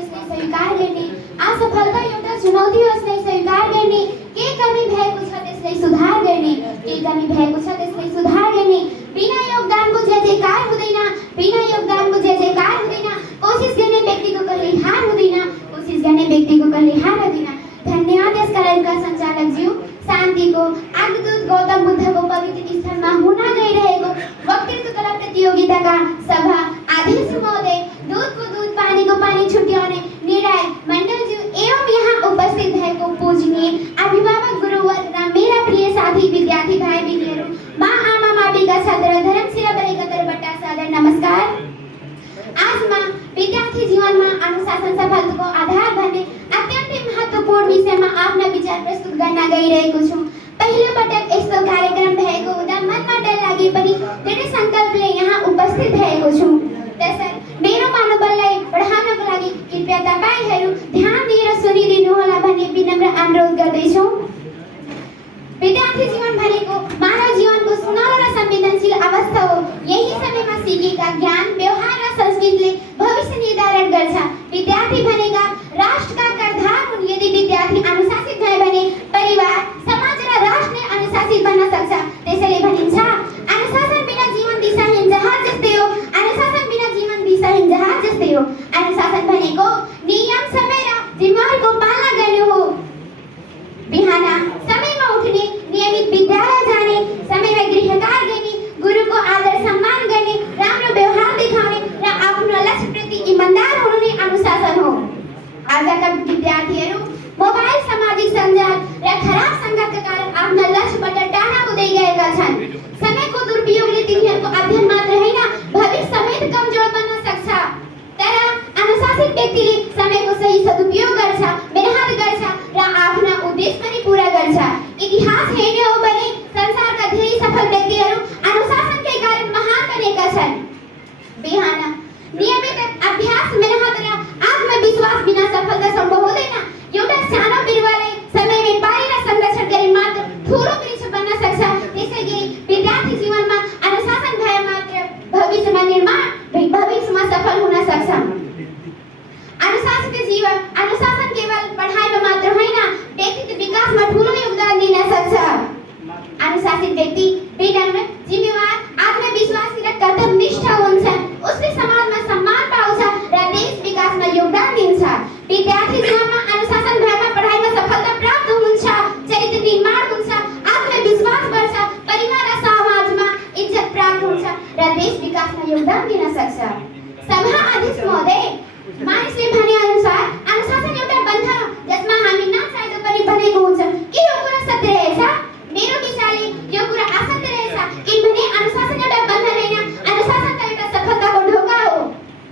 त्यसलाई स्वीकार गर्ने, असफलता एउटा चुनौती हो त्यसलाई स्वीकार गर्ने, के कमी भएको छ त्यसलाई सुधार गर्ने, के कमी भएको छ त्यसलाई सुधार गर्ने। बिना योगदानको जय जयकार हुँदैन, बिना योगदानको जय जयकार हुँदैन। कोसिस गर्ने व्यक्तिको कहिले हार हुँदैन, कोसिस गर्ने व्यक्तिको कहिले हार हुँदैन। धन्यवाद यस कार्यक्रमका सञ्चालक ज्यू, शान्तिको आगदूत गौतम बुद्धको पवित्र स्थलमा हुन गइरहेको वक्तृत्व कला प्रतियोगिताका सभा अध्यक्ष महोदय, दूधको दूध पानीको पानी छुट्याउने निर्णायक मण्डलज्यू एवं यहाँ उपस्थित भएको पूजनीय अभिभावक गुरुवर र मेरा प्रिय साथी विद्यार्थी भाइ बहिनीहरू, म आमा माविका छात्र धरमशिला बरेका तर्फबाट सादर नमस्कार। आज म विद्यार्थी जीवनमा अनुशासन सफलताको आधार भन्ने अत्यन्तै महत्त्वपूर्ण विषयमा आफ्ना विचार प्रस्तुत गर्न गइरहेको छु। पहिलो पटक यस्तो कार्यक्रम भएको हुँदा मनमा डर लागे पनि धेरै सङ्कल्पले यहाँ उपस्थित भएको छु। त्यसर्थ मेरो मनोबललाई बढाउनको लागि कृपया तपाईहरू ध्यान दिएर सुनिदिनु होला भन्ने विनम्र अनुरोध गर्दैछु। विद्यार्थी जीवन भनेको मानव जीवनको सुनौलो र संवेदनशील अवस्था हो। यही समयमा सिकेका ज्ञान, व्यवहार र संस्कृतिले भविष्य निर्धारण गर्छ। विद्यार्थी भनेका राष्ट्रका कर्तार हुन्। यदि विद्यार्थी अनुशासित भए भने परिवार, समाज र राष्ट्र नै अनुशासित बन्न सक्छ। त्यसैले भनिन्छ, अनुशासन बिना जीवन दिशाहीन जहाज जस्तै हो, अनुशासन बिना जीवन दिशाहीन जहाज जस्तै हो। अनुशासन भनेको नियम, समय र जिम्मेवारीको पालना गर्नु हो। बिहान समयमा उठ्ने, नियमित विद्यालय जाने, समयमा गृहकार्य गर्ने, गुरुको आदर सम्मान गर्ने, राम्रो व्यवहार देखाउने र आफ्नो लक्ष्यप्रति इमानदार हुनु नै अनुशासन हो। आजका विद्यार्थीहरू मोबाइल, सामाजिक सञ्जाल र खराब सङ्गतका कारण आफ्ना लक्ष्यबाट टाढा हुँदै गएका छन्। समयको दुरुपयोगले तिनीहरूको अध्ययन मात्र होइन, भविष्य समेत कमजोर बन्न सक्छ। तर अनुशासित व्यक्तिले समयको सही सदुपयोग गर्छ, मेहनत गर्छ र आफ्ना उद्देश्य पनि पूरा गर्छ। इतिहास हेर्ने हो भने संसारका धेरै सफल व्यक्तिहरू अनुशासनकै कारण महान बनेका छन्। बिहान नियमित अभ्यास, मेहनत र आत्मविश्वास बिना सफलता सम्भव हुँदैन। एउटा सानो बिरुवालाई समयमै पालेर संरक्षण गरे मात्र ठुलो वृक्ष बन्न सक्छ। त्यसैगरी विद्यार्थी जीवनमा अनुशासन भए मात्र भविष्यमा सफल हुन सक्छ। अनुशासित जीवन, अनुशासन केवल पढाइमा मात्र होइन, व्यक्तित्व विकासमा ठुलो योगदान दिन सक्छ। अनुशासित व्यक्ति विनम्र, जिम्मेवार, आत्मविश्वासी र कर्तव्यनिष्ठ हुन्छन्। उसले समाजमा सम्मान पाउँछ र देश विकासमा योगदान दिन्छ। विद्यार्थी जीवनमा अनुशासन भएमा पढाइमा सफलता प्राप्त हुन्छ, चरित्र निर्माण हुन्छ, आत्मविश्वास बढ्छ, परिवार र समाजमा इज्जत प्राप्त हुन्छ र देश विकासमा योगदान दिन सक्छ। सभा अध्यक्ष महोदय, मानिसले भने अनुसार अनुशासन एउटा बन्धन हो जसमा हामी नचाहेको पनि बनेको हुन्छ। के यो कुरा सत्य रहेछ? मेरो विचारले यो कुरा असत्य रहेछ, किनभने अनुशासन एउटा बन्धन होइन, अनुशासन त एउटा सफलताको ढोका हो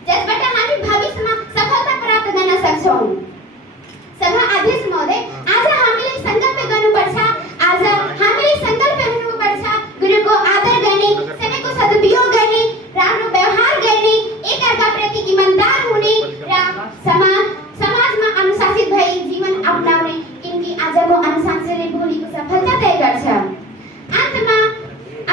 जसबाट हामी भविष्यमा सफलता प्राप्त गर्न सक्छौँ। सभा अध्यक्ष महोदय, आज हामीले सङ्कल्प गर्नुपर्छ, आज हामीले सङ्कल्प हुनुपर्छ गुरुको आदर गर्ने, समयको सदुपयोग गर्ने, राम्रो व्यवहार गर्ने, एकअर्काप्रति इमानदार हुने र समाजमा अनुशासित भई जीवन अपनाउने, किनकि आजको अनुशासनले भोलिको सफलता तय गर्छ। अन्तमा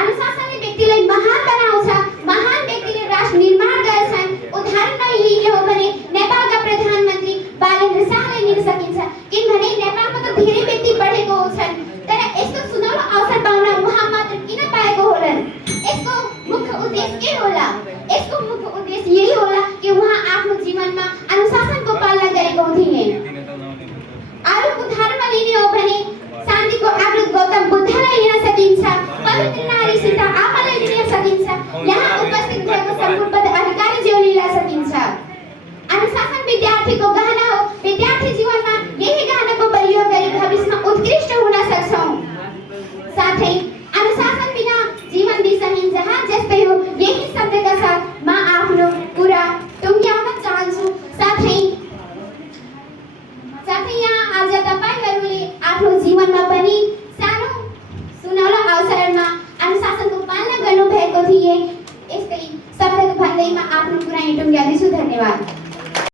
अनुशासनले व्यक्तिलाई महान बनाउँछ, महान व्यक्तिले राष्ट्र निर्माण गर्छन्। उदाहरणमा यही हो भने नेपालका प्रधानमन्त्री बालेन्द्र शाहलाई लिन सकिन्छ, किनभने नेपालमा त धेरै व्यक्ति पढेको हुन्छन्, तर यस्तो सुनौलो अवसर पाउन उहाँ मात्र किन पाएको होलान्? यसको मुख्य उद्देश्य के होला? यसको मुख्य उद्देश्य यही होला कि उहाँ आफ्नो जीवनमा अनुशासनको पालना गरेको थिए। अरू उदाहरणमा लिने हो भने शान्तिको आगदूत गौतम बुद्धलाई लिन सकिन्छ, पवित्र नारी सीता आमालाई लिन सकिन्छ, यहाँ उपस्थित भएको सम्पूर्ण पदाधिकारी ज्यूले लिन सकिन्छ। अनुशासन विद्यार्थीको गहना हो। विद्यार्थी जीवनमा यही गहनाको प्रयोग गरी भविष्यमा उत्कृष्ट हुन सक्छौँ। साथै